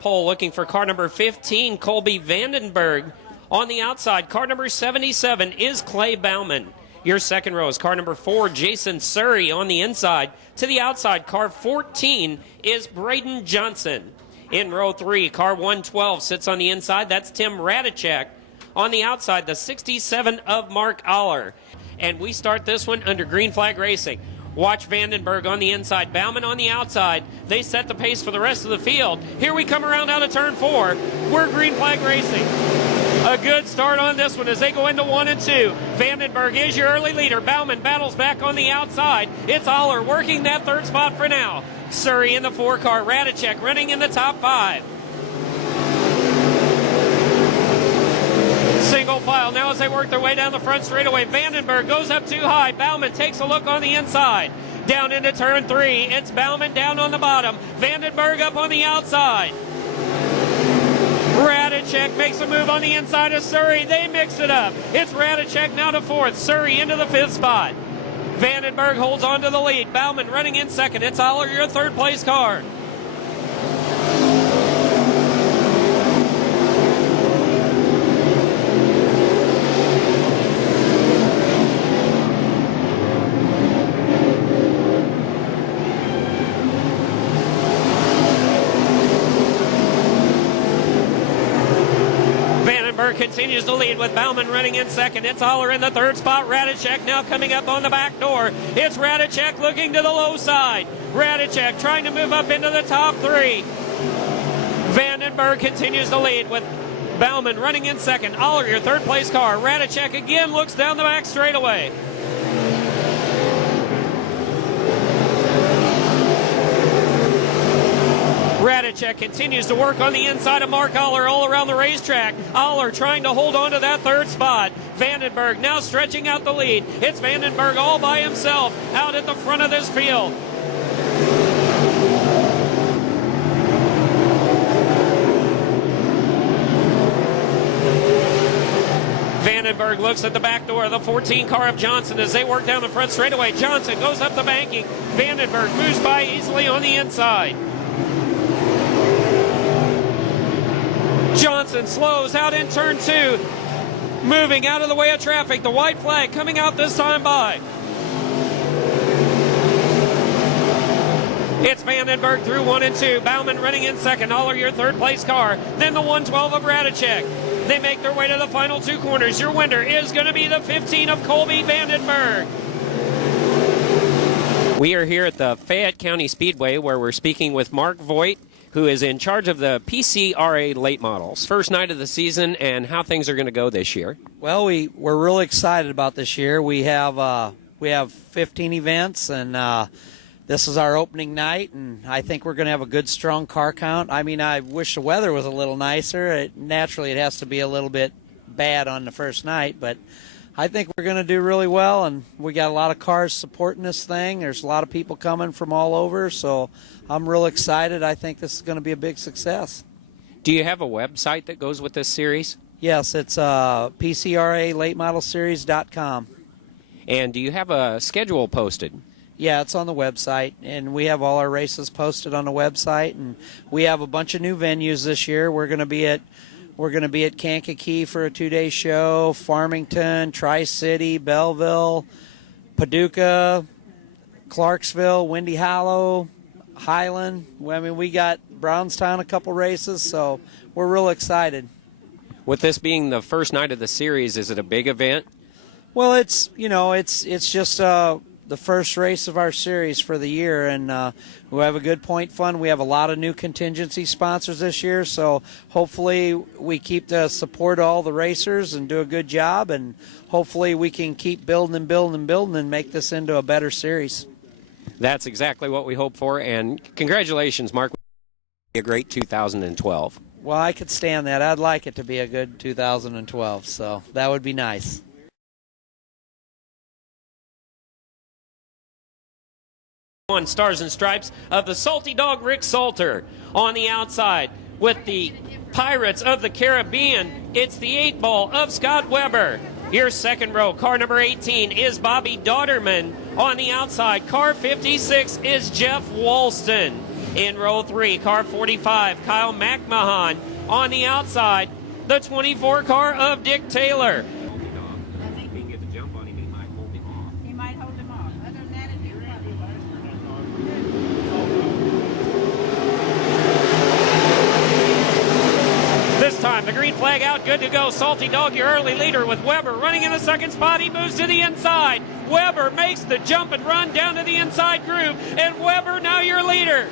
Pole looking for car number 15, Colby Vandenberg. On the outside, car number 77 is Clay Bauman. Your second row is car number 4, Jason Surrey. On the inside, to the outside, car 14 is Braden Johnson. In row 3, car 112 sits on the inside. That's Tim Radicek. On the outside, the 67 of Mark Aller. And we start this one under green flag racing. Watch Vandenberg on the inside, Bauman on the outside. They set the pace for the rest of the field. Here we come around out of turn 4. We're green flag racing. A good start on this one as they go into 1 and 2. Vandenberg is your early leader. Bauman battles back on the outside. It's Aller working that third spot for now. Surrey in the 4 car. Radicek running in the top 5. Single file now as they work their way down the front straightaway. Vandenberg goes up too high. Bauman takes a look on the inside. Down into turn 3. It's Bauman down on the bottom. Vandenberg up on the outside. Radicek makes a move on the inside of Surrey. They mix it up. It's Radicek now to 4th. Surrey into the 5th spot. Vandenberg holds on to the lead. Bauman running in 2nd. It's Aller, your 3rd place car. Continues to lead with Bauman running in 2nd. It's Aller in the 3rd spot. Radicek now coming up on the back door. It's Radicek looking to the low side. Radicek trying to move up into the top 3. Vandenberg continues to lead with Bauman running in 2nd. Aller, your 3rd place car. Radicek again looks down the back straightaway. Radicek continues to work on the inside of Mark Aller all around the racetrack. Aller trying to hold on to that 3rd spot. Vandenberg now stretching out the lead. It's Vandenberg all by himself out at the front of this field. Vandenberg looks at the back door of the 14 car of Johnson as they work down the front straightaway. Johnson goes up the banking. Vandenberg moves by easily on the inside. Johnson slows out in turn 2, moving out of the way of traffic. The white flag coming out this time by. It's Vandenberg through 1 and 2. Bauman running in 2nd. Aller, your 3rd place car. Then the 112 of Radicek. They make their way to the final 2 corners. Your winner is going to be the 15 of Colby Vandenberg. We are here at the Fayette County Speedway where we're speaking with Mark Voigt, who is in charge of the PCRA late models. First night of the season and how things are going to go this year. Well, we're really excited about this year. We have 15 events, and this is our opening night, and I think we're going to have a good, strong car count. I mean, I wish the weather was a little nicer. Naturally, it has to be a little bit bad on the first night, but I think we're going to do really well, and we got a lot of cars supporting this thing. There's a lot of people coming from all over, so I'm real excited. I think this is going to be a big success. Do you have a website that goes with this series? Yes, it's PCRA LateModelSeries.com. And do you have a schedule posted? Yeah, it's on the website, and we have all our races posted on the website, and we have a bunch of new venues this year. We're going to be at Kankakee for a 2-day show, Farmington, Tri-City, Belleville, Paducah, Clarksville, Windy Hollow, Highland. I mean, we got Brownstown a couple races, so we're real excited. With this being the first night of the series, is it a big event? Well, it's just the first race of our series for the year, and we have a good point fund. We have a lot of new contingency sponsors this year, so hopefully we keep the support of all the racers and do a good job, and hopefully we can keep building and building and building and make this into a better series. That's exactly what we hope for, and congratulations, Mark. A great 2012. Well, I could stand that. I'd like it to be a good 2012, so that would be nice. On Stars and Stripes of the Salty Dog Rick Salter. On the outside with the Pirates of the Caribbean, it's the 8-ball of Scott Weber. Your second row, car number 18 is Bobby Dauterman. On the outside, car 56 is Jeff Walston. In row 3, car 45, Kyle McMahon. On the outside, the 24 car of Dick Taylor. He might hold him off. Other than that, it'd be This time, the green flag out, good to go. Salty Dog, your early leader, with Weber running in the second spot. He moves to the inside. Weber makes the jump and run down to the inside groove, and Weber now your leader.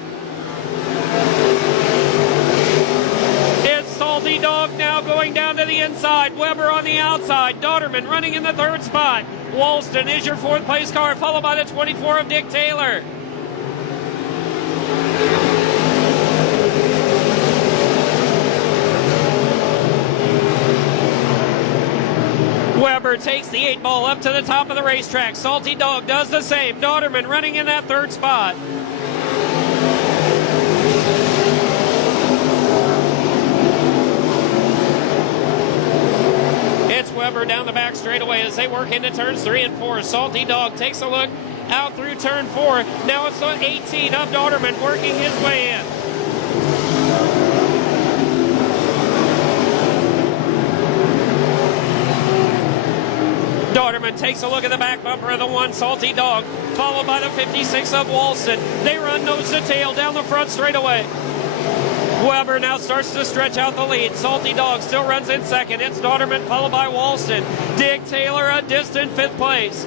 It's Salty Dog now going down to the inside. Weber on the outside. Dodderman running in the third spot. Walston is your fourth place car, followed by the 24 of Dick Taylor. Weber takes the 8-ball up to the top of the racetrack. Salty Dog does the same. Dodderman running in that third spot. It's Weber down the back straightaway as they work into turns 3 and 4. Salty Dog takes a look out through turn 4. Now it's on 18 of Dodderman working his way in. Dodderman takes a look at the back bumper of the 1 Salty Dog, followed by the 56 of Walston. They run nose to tail down the front straightaway. Weber now starts to stretch out the lead. Salty Dog still runs in second. It's Dodderman followed by Walston. Dick Taylor a distant 5th place.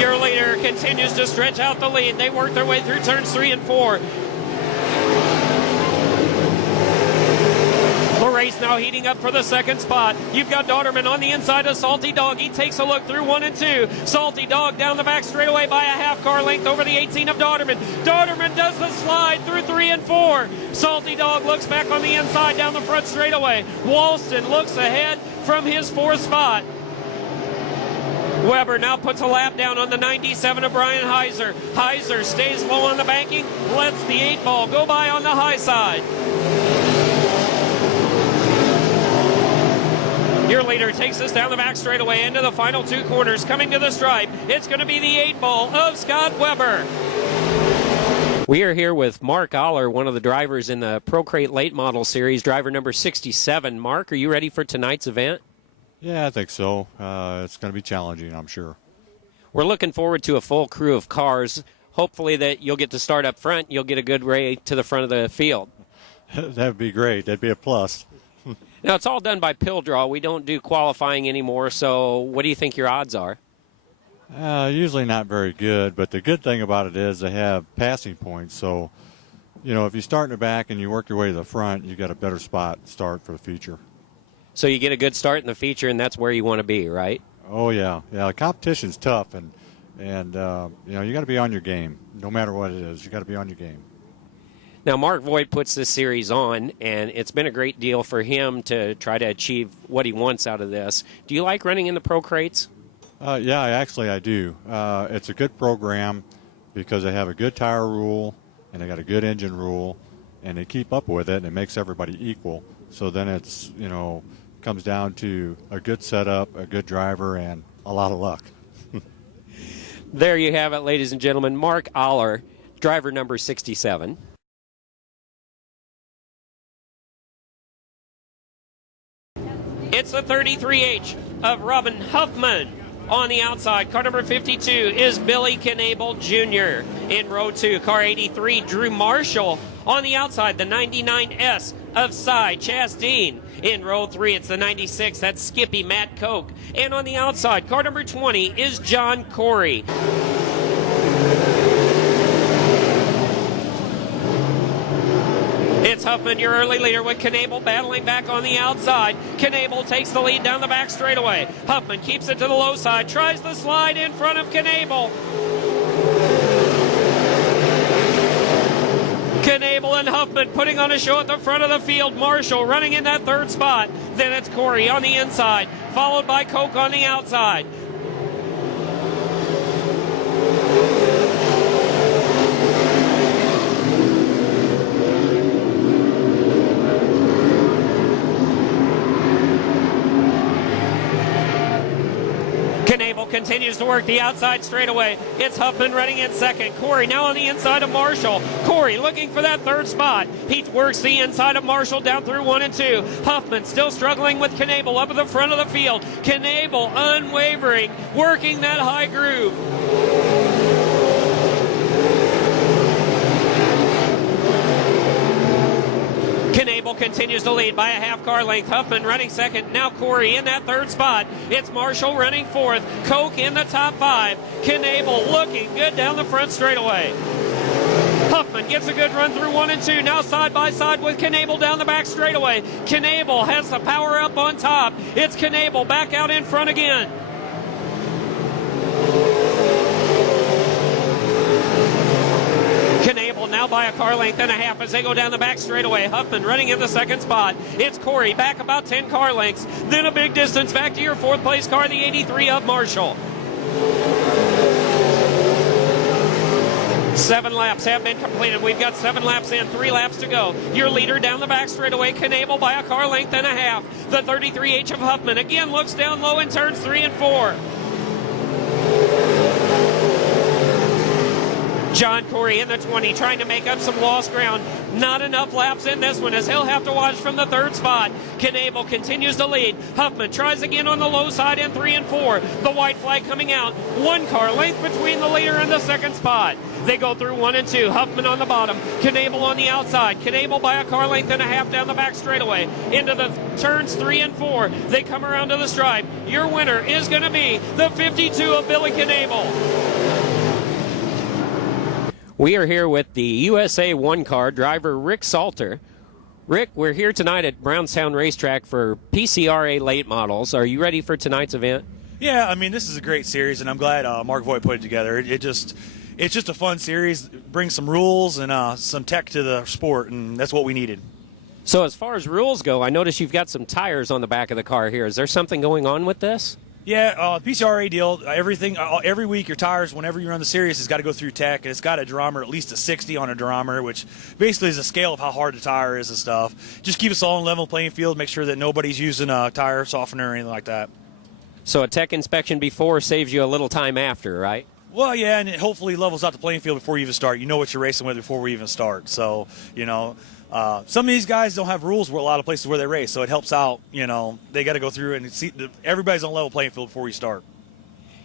Your leader continues to stretch out the lead. They work their way through turns 3 and 4. The race now heating up for the second spot. You've got Dodderman on the inside of Salty Dog. He takes a look through 1 and 2. Salty Dog down the back straightaway by a half car length over the 18 of Dodderman. Dodderman does the slide through 3 and 4. Salty Dog looks back on the inside down the front straightaway. Walston looks ahead from his 4th spot. Weber now puts a lap down on the 97 of Brian Heiser. Heiser stays low on the banking, lets the 8-ball go by on the high side. Your leader takes us down the back straightaway into the final 2 corners. Coming to the stripe, it's going to be the 8-ball of Scott Weber. We are here with Mark Aller, one of the drivers in the Procrate Late Model Series, driver number 67. Mark, are you ready for tonight's event? Yeah, I think so. It's going to be challenging, I'm sure. We're looking forward to a full crew of cars. Hopefully that you'll get to start up front. You'll get a good ray to the front of the field. That would be great. That'd be a plus. Now, it's all done by pill draw. We don't do qualifying anymore, so what do you think your odds are? Usually not very good, but the good thing about it is they have passing points. So, you know, if you start in the back and you work your way to the front, you got a better spot to start for the feature. So you get a good start in the feature, and that's where you want to be, right? Oh, yeah. Yeah, the competition's tough, and you know, you got to be on your game. No matter what it is, you got to be on your game. Now, Mark Voigt puts this series on, and it's been a great deal for him to try to achieve what he wants out of this. Do you like running in the Pro Crates? Yeah, I do. It's a good program because they have a good tire rule, and they got a good engine rule, and they keep up with it, and it makes everybody equal. So then it's, you know, comes down to a good setup, a good driver, and a lot of luck. There you have it, ladies and gentlemen. Mark Aller, driver number 67. It's the 33H of Robin Huffman. On the outside, car number 52 is Billy Knable Jr. In row 2, car 83, Drew Marshall. On the outside, the 99S of Cy Chastain. In row 3, it's the 96, that's Skippy Matt Koch. And on the outside, car number 20 is John Corey. It's Huffman, your early leader, with Knable battling back on the outside. Knable takes the lead down the back straightaway. Huffman keeps it to the low side, tries the slide in front of Knable. Knable and Huffman putting on a show at the front of the field. Marshall running in that third spot. Then it's Corey on the inside, followed by Koch on the outside. Knable continues to work the outside straightaway. It's Huffman running in second. Corey now on the inside of Marshall. Corey looking for that third spot. He works the inside of Marshall down through 1 and 2. Huffman still struggling with Knable up at the front of the field. Knable unwavering, working that high groove. Knable continues to lead by a half car length. Huffman running second. Now Corey in that third spot. It's Marshall running fourth. Koch in the top 5. Knable looking good down the front straightaway. Huffman gets a good run through 1 and 2. Now side by side with Knable down the back straightaway. Knable has the power up on top. It's Knable back out in front again. Knable now by a car length and a half as they go down the back straightaway. Huffman running in the second spot. It's Corey back about 10 car lengths. Then a big distance back to your fourth place car, the 83 of Marshall. 7 laps have been completed. We've got 7 laps in, 3 laps to go. Your leader down the back straightaway, Knable by a car length and a half. The 33H of Huffman again looks down low in turns 3 and 4. John Corey in the 20 trying to make up some lost ground. Not enough laps in this one as he'll have to watch from the third spot. Knable continues to lead. Huffman tries again on the low side in 3 and 4. The white flag coming out. 1 car length between the leader and the second spot. They go through 1 and 2. Huffman on the bottom. Knable on the outside. Knable by a car length and a half down the back straightaway. Into the turns 3 and 4. They come around to the stripe. Your winner is going to be the 52 of Billy Knable. We are here with the USA 1 car driver Rick Salter. Rick, we're here tonight at Brownstown Racetrack for PCRA late models. Are you ready for tonight's event? Yeah, I mean, this is a great series, and I'm glad Mark Voigt put it together. It's just a fun series. Brings some rules and some tech to the sport, and that's what we needed. So as far as rules go, I notice you've got some tires on the back of the car here. Is there something going on with this? Yeah, PCRA deal, everything, every week your tires, whenever you run the series, has got to go through tech, and it's got a durometer, at least a 60 on a durometer, which basically is a scale of how hard the tire is and stuff. Just keep us all on level playing field, make sure that nobody's using a tire softener or anything like that. So a tech inspection before saves you a little time after, right? Well, yeah, and it hopefully levels out the playing field before you even start. You know what you're racing with before we even start. So, you know, some of these guys don't have rules where a lot of places where they race, so it helps out. You know, they got to go through and see everybody's on level playing field before you start.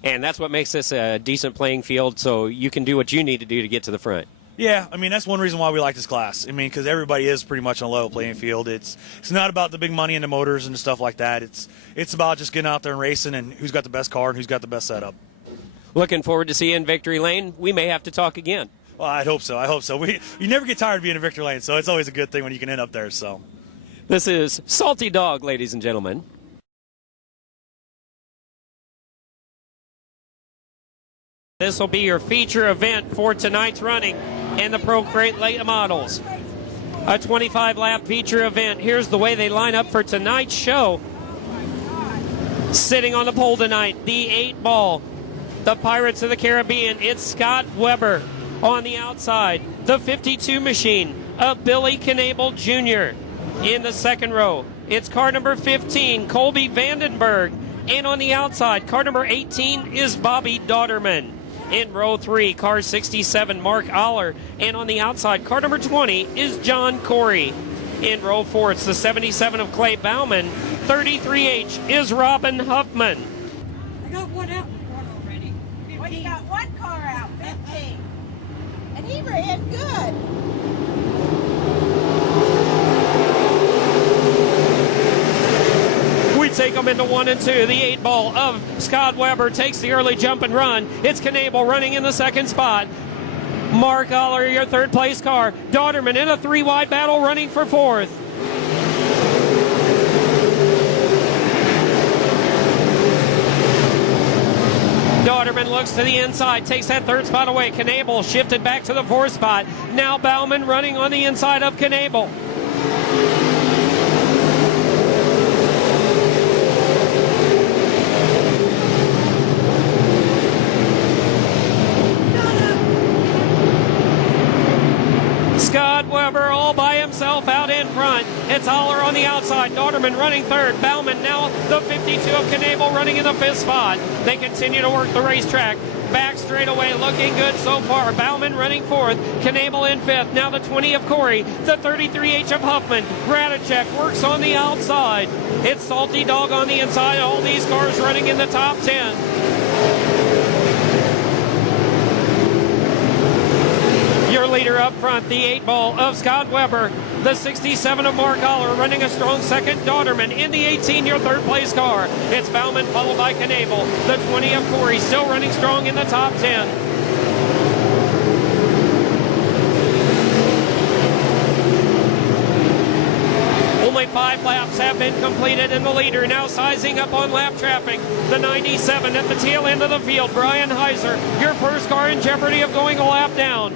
And that's what makes this a decent playing field, so you can do what you need to do to get to the front. Yeah, I mean, that's one reason why we like this class. I mean, because everybody is pretty much on a level playing field. It's not about the big money and the motors and stuff like that. It's about just getting out there and racing and who's got the best car and who's got the best setup. Looking forward to seeing you in Victory Lane. We may have to talk again. Well, I hope so. You never get tired of being in Victory Lane, so it's always a good thing when you can end up there. So, this is Salty Dog, ladies and gentlemen. This will be your feature event for tonight's running in the Pro Crate Late Models. A 25-lap feature event. Here's the way they line up for tonight's show. Sitting on the pole tonight, the 8-ball, the Pirates of the Caribbean. It's Scott Weber. On the outside, the 52 machine of Billy Knable Jr. In the second row, it's car number 15, Colby Vandenberg. And on the outside, car number 18 is Bobby Dauterman. In row 3, car 67, Mark Aller. And on the outside, car number 20 is John Corey. In row 4, it's the 77 of Clay Bauman. 33H is Robin Huffman. I got one out already. Well, you got 1 car out, 15. And he ran good. We take them into 1 and 2. The 8-ball of Scott Weber takes the early jump and run. It's Knable running in the second spot. Mark Aller, your third place car. Dauterman in a 3-wide battle running for 4th. Dauterman looks to the inside, takes that third spot away. Knable shifted back to the 4th spot. Now Bauman running on the inside of Knable. Scott Weber all by himself out in front. It's It's Aller on the outside. Dauterman running third. Bauman now the 52 of Knabel running in the fifth spot. They continue to work the racetrack. Back straightaway, looking good so far. Bauman running fourth. Knabel in fifth. Now the 20 of Corey. The 33H of Huffman. Radicek works on the outside. It's Salty Dog on the inside. All these cars running in the top 10. Your leader up front, the 8-ball of Scott Weber. The 67 of Mark Aller running a strong second. Dauterman in the 18, your third place car. It's Bauman followed by Knabel. The 20 of Corey still running strong in the top 10. Only 5 laps have been completed in the leader. Now sizing up on lap traffic. The 97 at the tail end of the field. Brian Heiser, your first car in jeopardy of going a lap down.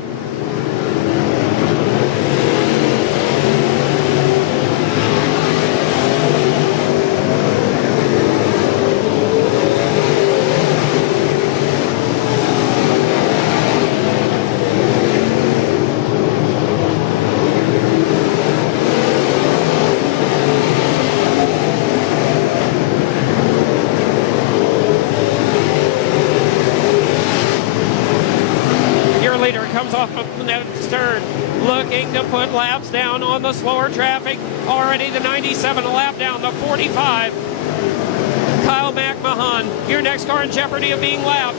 Comes off of the next turn, looking to put laps down on the slower traffic. Already the 97 a lap down, the 45. Kyle McMahon, your next car in jeopardy of being lapped.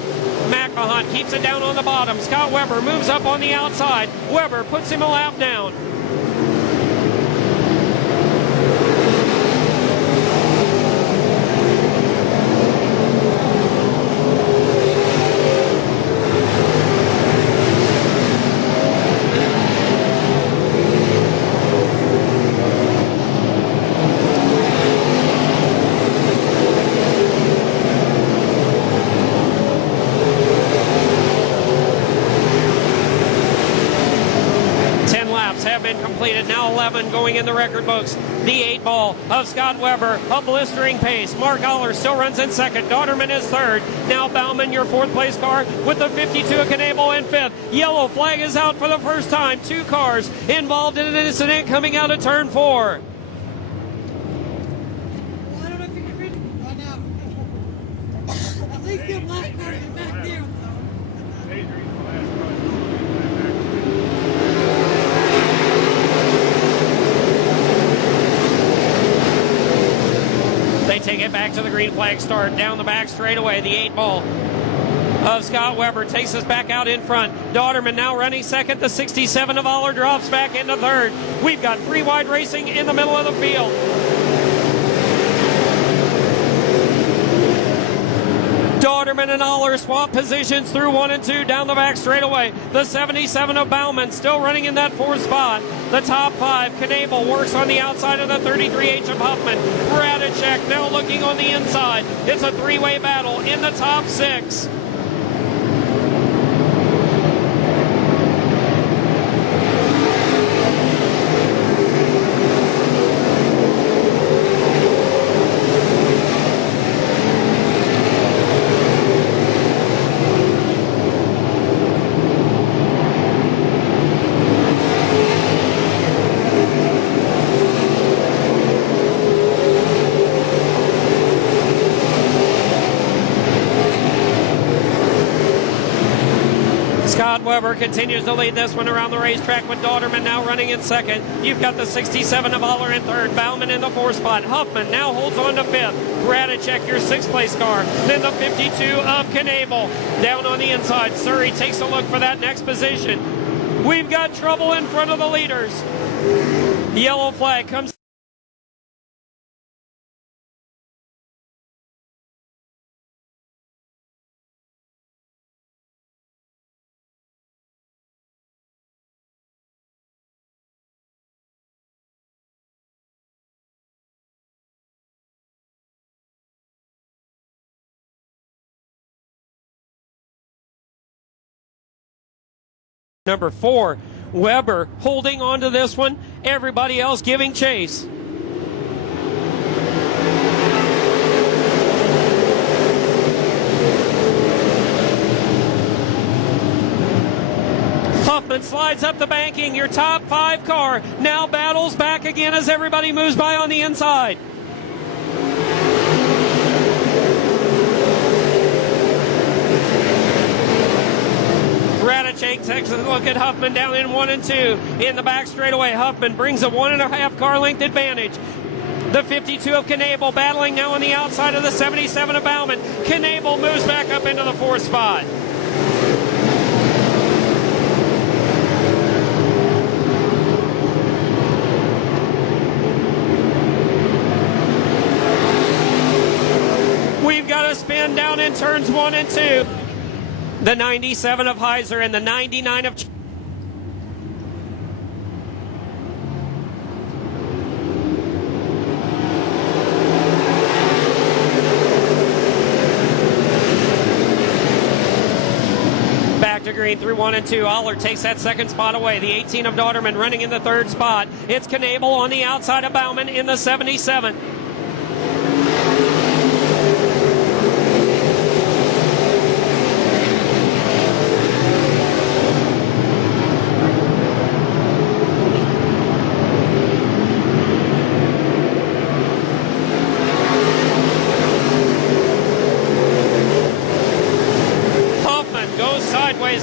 McMahon keeps it down on the bottom. Scott Weber moves up on the outside. Weber puts him a lap down. Have been completed. Now 11 going in the record books. The 8-ball of Scott Weber, a blistering pace. Mark Aller still runs in second. Dauterman is third. Now Bauman, your fourth place car, with the 52 of Knabel in fifth. Yellow flag is out for the first time. 2 cars involved in an incident coming out of turn 4. Well, I don't know if you can read it right now. At least the black cars are back there. They take it back to the green flag start. Down the back straightaway, the 8-ball of Scott Weber takes us back out in front. Dauterman now running second. The 67 of Aller drops back into third. We've got 3 wide racing in the middle of the field. Dauterman and Aller swap positions through 1 and 2 down the back straightaway. The 77 of Bauman still running in that 4th spot. The top 5, Knabel works on the outside of the 33H of Huffman. Radicek now looking on the inside. It's a 3-way battle in the top 6. Scott Weber continues to lead this one around the racetrack with Dauterman now running in second. You've got the 67 of Aller in third. Bauman in the 4th spot. Huffman now holds on to 5th. Radicek, your 6th place car. Then the 52 of Knabel. Down on the inside. Surrey takes a look for that next position. We've got trouble in front of the leaders. Yellow flag comes. Number 4, Weber holding on to this one. Everybody else giving chase. Huffman gentlemen, slides up the banking. Your top 5 car now battles back again as everybody moves by on the inside. Radicek takes a look at Huffman down in 1 and 2. In the back straightaway, Huffman brings a 1.5 car length advantage. The 52 of Knabel battling now on the outside of the 77 of Bauman. Knabel moves back up into the 4th spot. We've got a spin down in turns 1 and 2. The 97 of Heiser and the 99 of... Back to green through 1 and 2. Aller takes that 2nd spot away. The 18 of Dauterman running in the 3rd spot. It's Knabel on the outside of Bauman in the 77.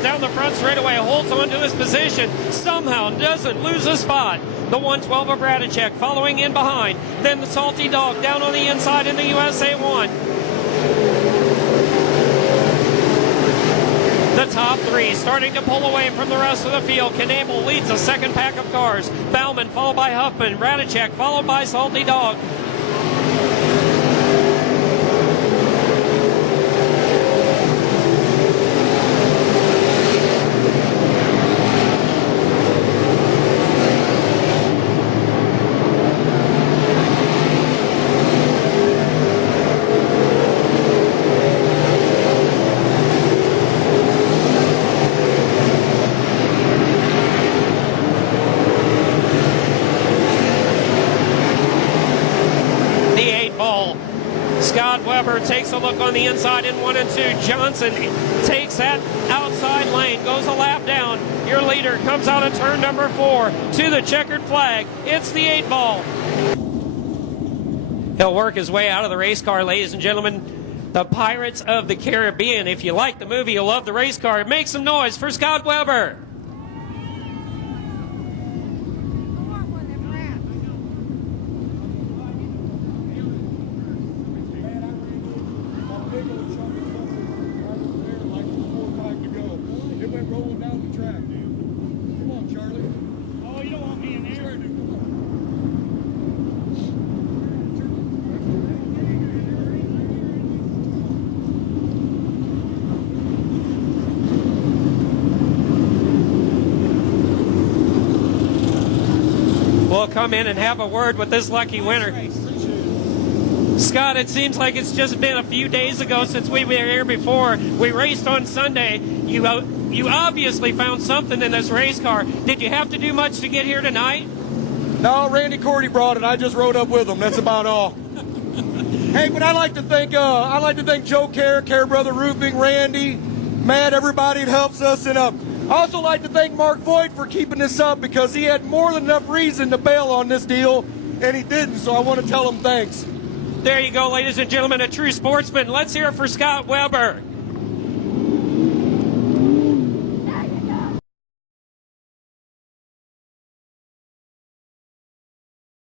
Down the front straightaway, holds on to his position, somehow doesn't lose a spot. The 112 of Radicek following in behind. Then the Salty Dog down on the inside in the USA 1. The top 3 starting to pull away from the rest of the field. Knabel leads the second pack of cars. Bauman followed by Huffman. Radicek followed by Salty Dog. Weber takes a look on the inside in 1 and 2. Johnson takes that outside lane, goes a lap down. Your leader comes out of turn number 4 to the checkered flag. It's the 8 ball. He'll work his way out of the race car, ladies and gentlemen. The Pirates of the Caribbean. If you like the movie, you'll love the race car. Make some noise for Scott Weber. We'll come in and have a word with this lucky winner. Scott, it seems like it's just been a few days ago since we were here before. We raced on Sunday. You obviously found something in this race car. Did you have to do much to get here tonight? No, Randy Cordy brought it. I just rode up with him. That's about all. Hey, but I'd like to thank Joe Care Brother Roofing, Randy, Matt, everybody that helps us, and I also like to thank Mark Voigt for keeping this up because he had more than enough reason to bail on this deal, and he didn't, so I want to tell him thanks. There you go, ladies and gentlemen, a true sportsman. Let's hear it for Scott Weber.